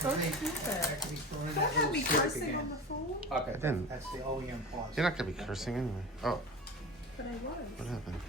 So stupid. He's doing Don't that have me little stick cursing again. on the phone. Okay, I didn't. that's the OEM pause. You're not gonna be cursing anyway. Oh, But I was. what happened?